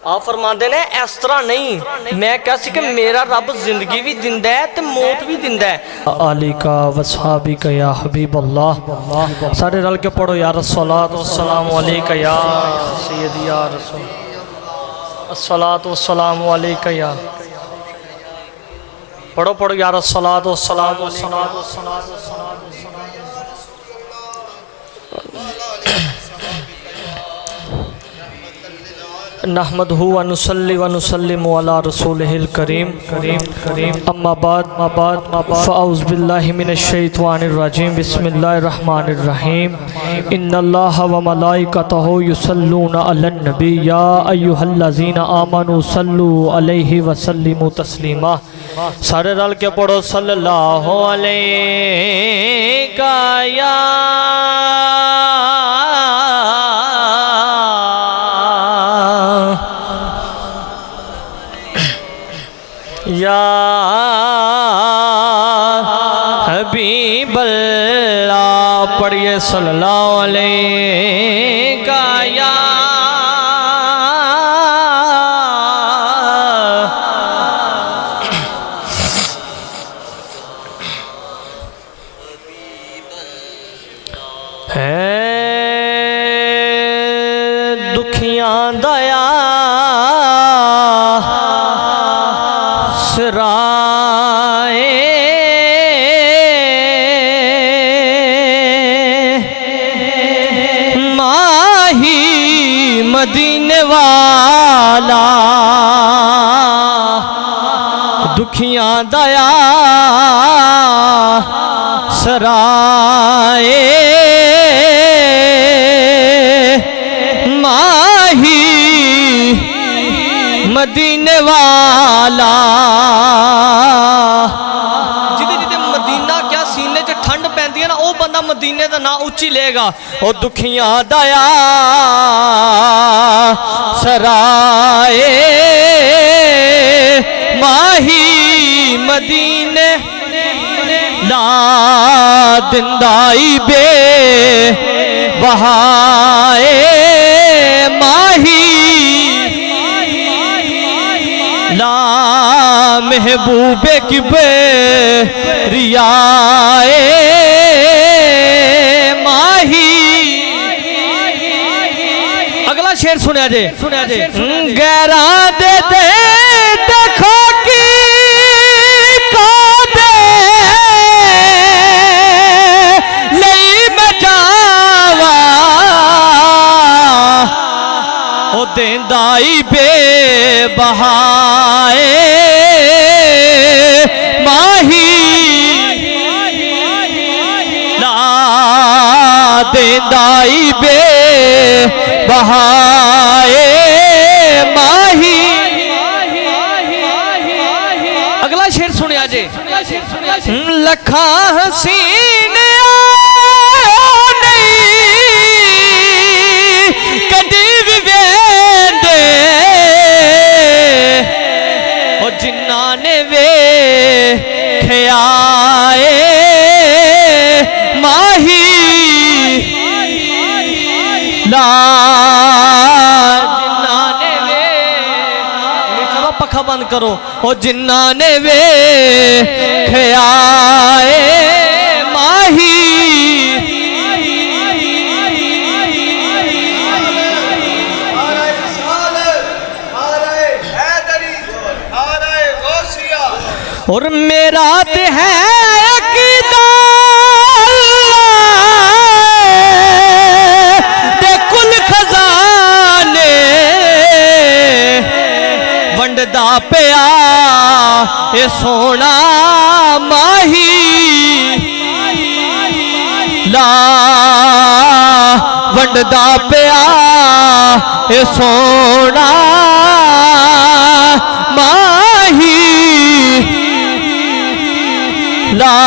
आप फरमाते ने इस तरह नहीं, मैं कह सी कि मेरा रब जिंदगी भी दिंदा है ते मौत भी दिंदा है। आली का वसाबी का या हबीब अल्लाह, सारे रल के पढ़ो या रस्सलातु वस्सलामु अलैका या सय्यदी या रसूल, अस्सलातु वस्सलामु अलैका या, पढ़ो पढ़ो या रस्सलातु वस्सलामु अलैका। नहमदहु व नुसल्ली व नुसल्लिमु अला रसूलिहिल करीम अम्मा बाद फ़अऊज़ु बिल्लाहि मिनश शैतानिर रजीम बिस्मिल्लाहिर रहमानिर रहीम इन्नल्लाहा व मलाइकतहु युसल्लूना अलन नबी या अय्युहल्लज़ीना आमनू सल्लू अलैहि व सल्लिमू तस्लीमा। सारे रल के पढ़ो सल्लल्लाहु अलैका या या हबीब अल्लाह, पढ़िए सल्लल्लाहु अलैका या है दुखियां दया मदीने वाला, दुखियां दया सराए माही मदीने वाला। ठंड पैंदी है ना, वो बंदा मदीने का ना उच्ची लेगा। और दुखियां दया सराए माही मदीने ला दिंदाई बे बहाए माही ला महबूबे की बे रियाए माही। अगला शेर सुनिया जे गैरा दे दे देखो की को दे लई मचावा ओ देंदाई बे बहाए माही ला देंदाई बे बहाए माही। अगला शेर सुनिया जे लखा हसीन कदी भी वेंदे और जिन्ना ने वे ख्याए माही ला जिन्ना ने वे पखा बंद करो और जिन्ना ने वे ख्याए माही और मेरा ते है अकीदा दे कुल खजाने वंडदा पिया ए सोना माही ला वंडदा पिया ए सोना माही ला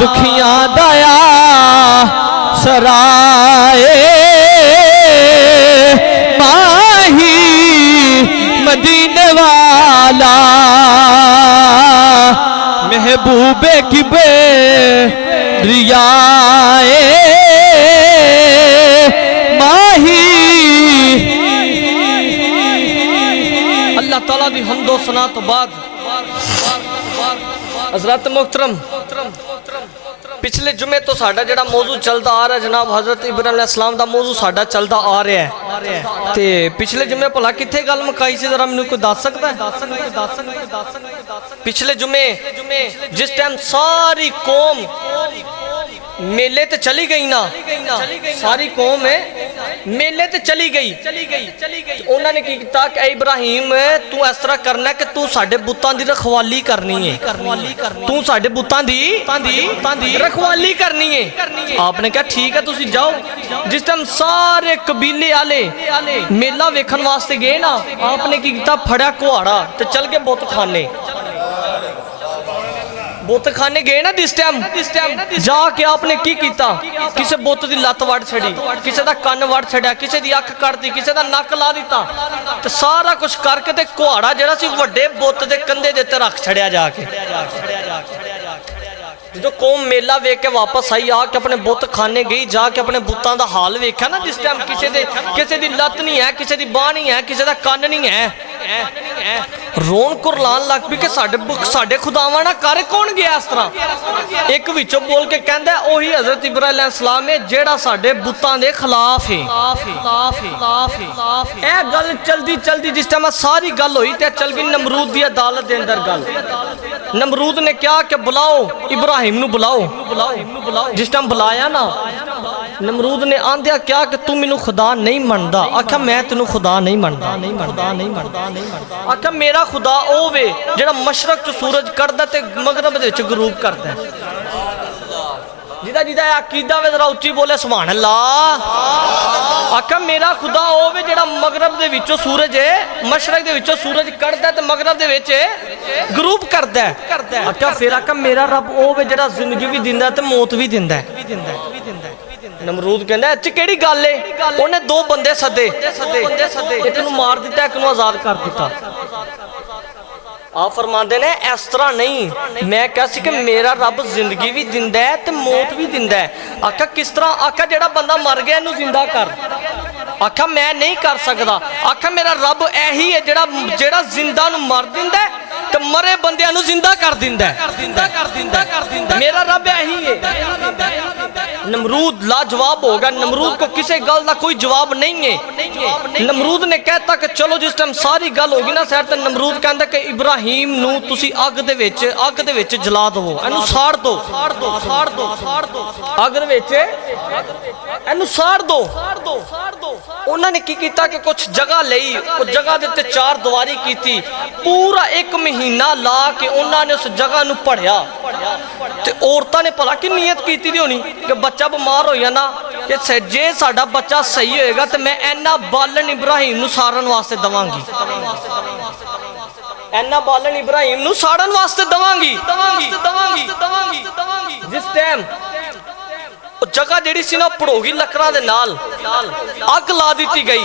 दुखियां दया सराए माही मदीने वाला महबूबे की बे रियाए माही ताला दी हम्दो सना तो बाद हज़रत मोहतरम पिछले जुमे तो साडा जिहड़ा मौजू चलता आ रहा है जनाब हज़रत इब्राहिम अलैहिस्सलाम दा मौजू साडा चलता आ रहा है ते पिछले जुमे भला कित्थे गल मुकाई सी जरा मैनूं कोई दस सकदा है? पिछले जुमे जिस टाइम सारी कौम मेले ते चली गई ना, सारी कौम मेले ते चली गई, उन्होंने की किया कि इब्राहिम तू इस तरह करना कि तू साडे बुतां दी रखवाली करनी है, तू साडे बुतां दी रखवाली करनी है। आपने कहा ठीक है तुसी जाओ। जिस टाइम सारे कबीले आले मेला वेखन वास्ते गए ना, आपने की किया फड़िया कुहाड़ा ते चल के बुत खाने गए ना। जिस टाइम जाके आपने की किया, किसी बुत की लत्त वड़ छड़ी, किसी का कन्न वड़ छड़िया, किसी की अख कट दी, किसी का नक ला दिता, तो सारा कुछ करके ते कुहाड़ा जिहड़ा सी वड्डे बुत के कंधे दे उत्ते रख छड़िया जाके। जो कौम मेला वेख के वापस आई आके अपने बुत खाने गई, जाके अपने बुतों का हाल वेख्या ना। जिस टाइम किसी की लत्त नहीं है, किसी की बांह नहीं है, किसी का कन्न नहीं है, रोन कुरलान लग पई कि साडे खुदावां ना कर कौन गया इस तरह। एक विचों बोल के कहंदा ओही हज़रत इब्राहिम अलैहिस्सलाम है जेड़ा साडे बुतां दे खिलाफ है। ए गल चलदी जिस टाइम सारी गल होई ते चल गई नमरूद दी अदालत दे अंदर गल। नमरूद ने कहा कि बुलाओ इब्राहिम नूं बुलाओ। जिस टाइम बुलाया ना, नमरूद ने आंदिया क्या कि तू मैनू खुदा नहीं मनदा। आख्या मैं तेनू खुदा नहीं मनदा। आख्या मेरा खुदा ओ वे जेड़ा मशरक च सूरज कढ़दा ते मगरब दे विच गरूब करदा। जिदा अकीदा वे जरा उच्ची बोले सुभान अल्लाह। आख्या मेरा खुदा ओ वे जेड़ा मगरब दे विचों सूरज है, मशरक दे विचों सूरज कढ़दा ते मगरब दे विच गरूब करदा। आख्या फिर आख्या मेरा रब ओ वे जेड़ा जिंदगी भी दिंदा ते मौत भी दिंदा। नमरूद कहंदा इच केड़ी गल है? उन्हें दो बंदे सदे, एक नूं मार दिता, एक नूं आजाद कर दिता। आप फरमाते ने इस तरह नहीं, मैं कहा सी कि मेरा रब जिंदगी भी दिंदा है ते मौत भी दिंदा है। आख्या किस तरह? आख्या जेड़ा बंदा मर गया इनू जिंदा कर। आख्या मैं नहीं कर सकदा। आख्या मेरा रब यही है जेड़ा जिंदा नू मार दिंदा है ते मरे बंदियां नू जिंदा कर दिंदा है। मेरा रब यही है। नमरूद लाजवाब होगा। नमरूद को किसी गल का कोई जवाब नहीं है। नमरूद ने कहता कि चलो जिस टाइम सारी गल होगी ना सैर, तो नमरूद कहता कि इब्राहिम नू तुसी अग दे विच जला दो, इनू साड़ दो, अग दे विच इनू साड़ दो। उन्होंने की किया कि कुछ जगह लई, उस जगह दे उत्ते चार दीवारी की, पूरा एक महीना ला के उन्होंने उस जगह नू पढ़िया। ते औरतां ने भला की नीयत की दी होनी कि बच्चा बीमार हो जाना कि जे साडा बच्चा सही होएगा तो मैं इन्ना बालन इब्राहिम नू साड़न वास्ते दवांगी, इन्ना बालन इब्राहिम नू साड़न वास्ते दवांगी। जिस टाइम जगह जिहड़ी सी ना पड़ोगी लकड़ां दे नाल अग ला दी गई।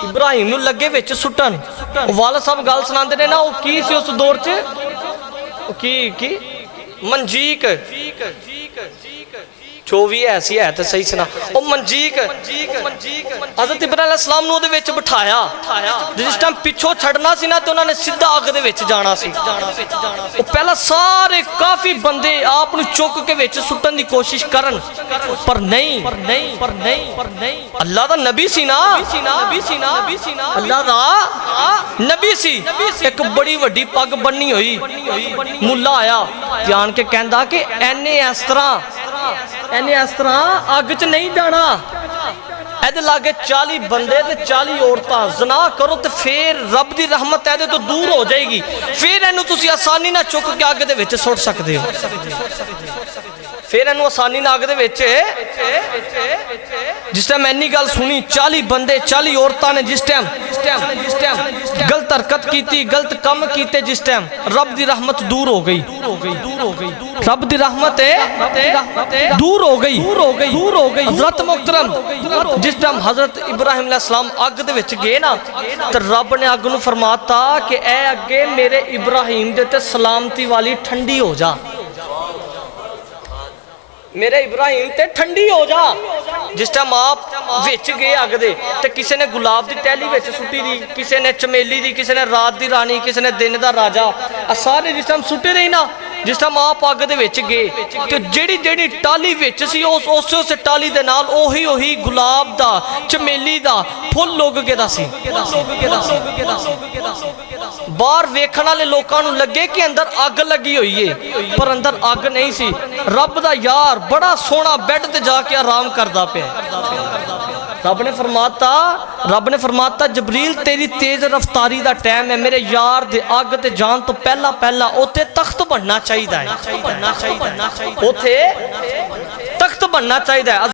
इब्राहिम नू लगे विच सुटन। वाला साहब गल सुनांदे ने ना, वो की सी उस दौर च की मंजीक, जो भी ऐसी है तो सही सुना, वो मंजीक हज़रत इब्राहिम अलैहिस्सलाम नू उहदे विच बिठाया। जिस टाइम पिछों छड़ना सी ना तो उन्होंने सीधा अग दे विच जाना सी। वो पहला सारे काफी बंदे आप नू चुक के विच सुटन दी कोशिश करन, पर नहीं। अल्लाह दा नबी सी ना, अल्लाह दा नबी सी। एक बड़ी वड्डी पग बन्नी हुई मुल्ला आया जान के कहंदा कि एने इस तरह अग च नहीं जाना। एदे लागे 40 बंदे ते 40 औरतां ज़ना करो तो फिर रब दी रहमत एदे तो दूर हो जाएगी, फिर इनू तुसी आसानी ना चुक के अग दे विच सुट सकदे हो। फिर इनू आसानी ना अग दे विच। जिस टाइम इन्नी गल सुनी, 40 बंदे 40 औरतां ने जिस टाइम गलत हरकत की, गलत कम किए, जिस टाइम रब दी रहमत दूर हो गई। रब दी रहमत दूर हो गई। हज़रत मोहतरम जिस टाइम हज़रत इब्राहिम अलैहिस्सलाम अग दे विच गए ना, तो रब ने अग नू फरमाता कि ए अगे मेरे इब्राहिम दे ते सलामती वाली ठंडी हो जा। मेरे इब्राहिम ते ठंडी हो जा। जिस टाइम आप विच गए अग दे ते किसी ने गुलाब की टहली विच सुट्टी दी, किसी ने चमेली दी, किसी ने रात दी रानी, किसी ने दिन दा राजा, सारे जिस टाइम सुट्टे नहीं ना, जिस टाइम आप अग दे विच गए तो जेड़ी जेड़ी टाली विच सी उस टाली दे नाल ओही ओही गुलाब दा चमेली दा फुल उग के दा सी। बाहर वेखण वाले लोकां नूं लगे कि अंदर अग लगी हुई है, पर अंदर अग नहीं सी। रब दा यार बड़ा सोहना बैड ते जाके आराम करदा पिया। रब ने फरमाता जबरील तेरी तेज रफ्तारी दा टाइम है, मेरे यार दे अग ते जान तो पहला पहला उत्थे तख्त बनना चाहिए, उत्थे तख्त बनना चाहिए।